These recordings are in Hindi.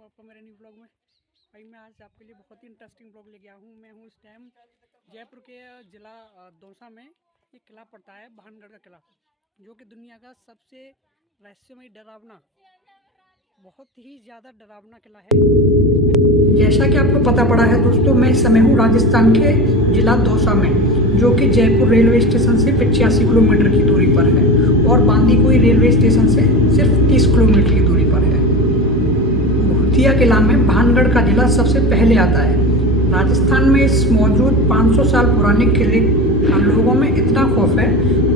आपका मेरे न्यू ब्लॉग में। भाई मैं आज आपके लिए बहुत ही इंटरेस्टिंग ब्लॉग लेके आया हूँ। मैं हूँ इस टाइम जयपुर के ज़िला दौसा में। एक किला पड़ता है भानगढ़ का किला, जो कि दुनिया का सबसे रहस्यमय डरावना, बहुत ही ज़्यादा डरावना किला है। जैसा कि आपको पता पड़ा है दोस्तों, मैं इस समय हूँ राजस्थान के ज़िला दौसा में, जो कि जयपुर रेलवे स्टेशन से 85 किलोमीटर की दूरी पर है और बांदीकुई रेलवे स्टेशन से सिर्फ 30 किलोमीटर की दूरी पर है। भूतिया किला में भानगढ़ का जिला सबसे पहले आता है। राजस्थान में इस मौजूद 500 साल पुराने किले का लोगों में इतना खौफ है,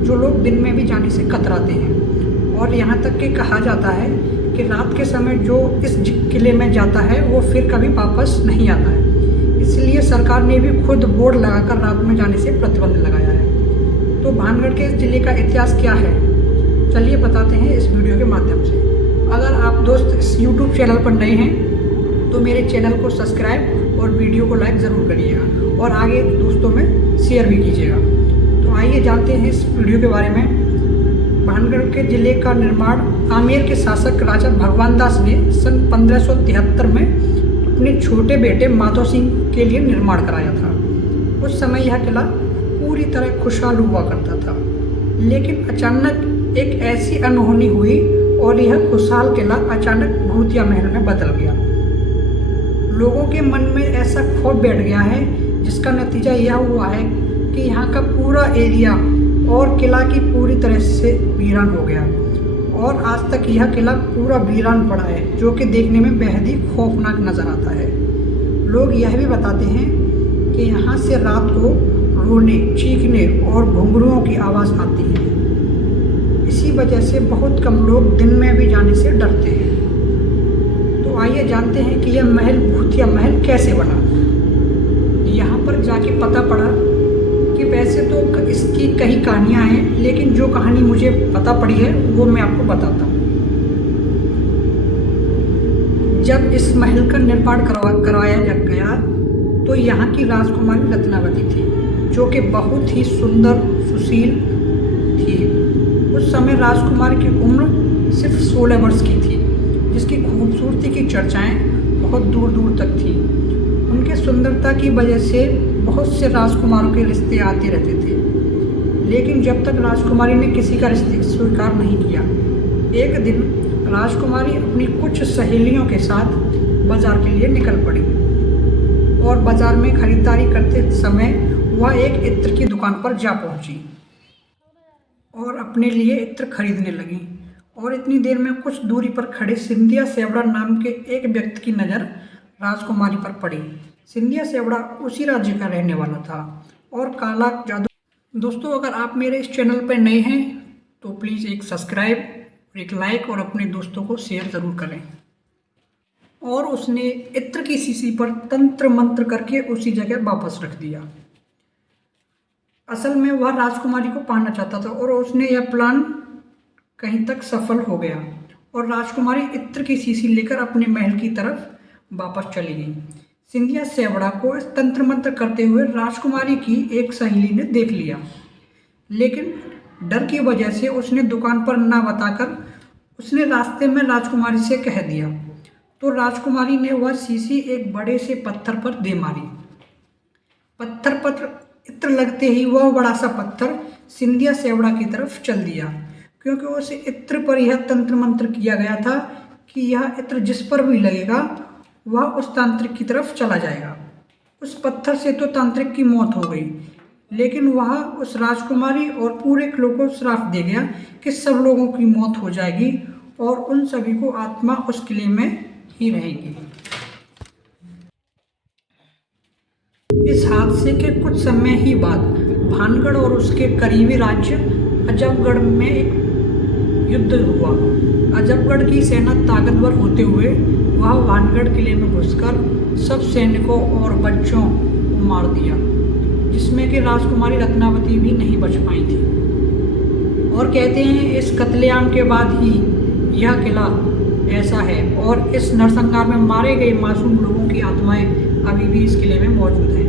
जो लोग दिन में भी जाने से कतराते हैं। और यहाँ तक कि कहा जाता है कि रात के समय जो इस किले में जाता है वो फिर कभी वापस नहीं आता है। इसलिए सरकार ने भी खुद बोर्ड लगाकर रात में जाने से प्रतिबंध लगाया है। तो भानगढ़ के इस जिले का इतिहास क्या है, चलिए बताते हैं इस वीडियो के माध्यम से। अगर आप दोस्त इस YouTube चैनल पर नए हैं तो मेरे चैनल को सब्सक्राइब और वीडियो को लाइक ज़रूर करिएगा और आगे दोस्तों में शेयर भी कीजिएगा। तो आइए जानते हैं इस वीडियो के बारे में। भानगढ़ के जिले का निर्माण आमेर के शासक राजा भगवान दास ने सन 1573 में अपने छोटे बेटे माधो सिंह के लिए निर्माण कराया था। उस समय यह किला पूरी तरह खुशहाल हुआ करता था, लेकिन अचानक एक ऐसी अनहोनी हुई और यह खुशहाल किला अचानक भूतिया महल में बदल गया। लोगों के मन में ऐसा खौफ बैठ गया है, जिसका नतीजा यह हुआ है कि यहाँ का पूरा एरिया और किला की पूरी तरह से वीरान हो गया और आज तक यह किला पूरा वीरान पड़ा है, जो कि देखने में बेहद ही खौफनाक नज़र आता है। लोग यह भी बताते हैं कि यहाँ से रात को रोने, चीखने और घुंघरुओं की आवाज़ आती है। इसी वजह से बहुत कम लोग दिन में भी जाने से डरते हैं। तो आइए जानते हैं कि यह महल भूतिया महल कैसे बना। यहाँ पर जाके पता पड़ा कि वैसे तो इसकी कई कहानियाँ हैं, लेकिन जो कहानी मुझे पता पड़ी है वो मैं आपको बताता हूँ। जब इस महल का निर्माण करवाया गया तो यहाँ की राजकुमारी रत्नावती थी, जो कि बहुत ही सुंदर सुशील थी। उस समय राजकुमारी की उम्र सिर्फ 16 वर्ष की थी, जिसकी खूबसूरती की चर्चाएं बहुत दूर दूर तक थी। उनके सुंदरता की वजह से बहुत से राजकुमारों के रिश्ते आते रहते थे, लेकिन जब तक राजकुमारी ने किसी का रिश्ते स्वीकार नहीं किया। एक दिन राजकुमारी अपनी कुछ सहेलियों के साथ बाजार के लिए निकल पड़ी और बाजार में खरीदारी करते समय वह एक इत्र की दुकान पर जा पहुंची और अपने लिए इत्र खरीदने लगी। और इतनी देर में कुछ दूरी पर खड़े सिंधिया सेवड़ा नाम के एक व्यक्ति की नज़र राजकुमारी पर पड़ी। सिंधिया सेवड़ा उसी राज्य का रहने वाला था और काला जादू। दोस्तों, अगर आप मेरे इस चैनल पर नए हैं तो प्लीज़ एक सब्सक्राइब, एक लाइक और अपने दोस्तों को शेयर ज़रूर करें। और उसने इत्र की शीशी पर तंत्र मंत्र करके उसी जगह वापस रख दिया। असल में वह राजकुमारी को पाना चाहता था और उसने यह प्लान कहीं तक सफल हो गया और राजकुमारी इत्र की शीशी लेकर अपने महल की तरफ वापस चली गई। सिंधिया सेवड़ा को इस तंत्र मंत्र करते हुए राजकुमारी की एक सहेली ने देख लिया, लेकिन डर की वजह से उसने दुकान पर ना बताकर उसने रास्ते में राजकुमारी से कह दिया। तो राजकुमारी ने वह शीशी एक बड़े से पत्थर पर दे मारी। पत्थर पर इत्र लगते ही वह बड़ा सा पत्थर सिंधिया सेवड़ा की तरफ चल दिया, क्योंकि उस इत्र पर यह तंत्र मंत्र किया गया था कि यह इत्र जिस पर भी लगेगा वह उस तांत्रिक की तरफ चला जाएगा। उस पत्थर से तो तांत्रिक की मौत हो गई, लेकिन वह उस राजकुमारी और पूरे किले को श्राप दे गया कि सब लोगों की मौत हो जाएगी और उन सभी को आत्मा उस किले में ही रहेगी। इस हादसे के कुछ समय ही बाद भानगढ़ और उसके करीबी राज्य अजबगढ़ में एक युद्ध हुआ। अजबगढ़ की सेना ताकतवर होते हुए वह भानगढ़ किले में घुसकर सब सैनिकों और बच्चों को मार दिया, जिसमें कि राजकुमारी रत्नावती भी नहीं बच पाई थी। और कहते हैं इस कत्लेआम के बाद ही यह किला ऐसा है और इस नरसंहार में मारे गए मासूम लोगों की आत्माएं अभी भी इस किले में मौजूद हैं।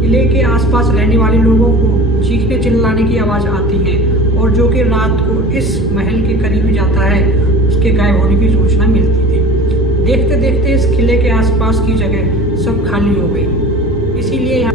किले के आसपास रहने वाले लोगों को चीखने चिल्लाने की आवाज़ आती है और जो कि रात को इस महल के करीब जाता है उसके गायब होने की सूचना मिलती थी। देखते देखते इस किले के आसपास की जगह सब खाली हो गई। इसीलिए यहाँ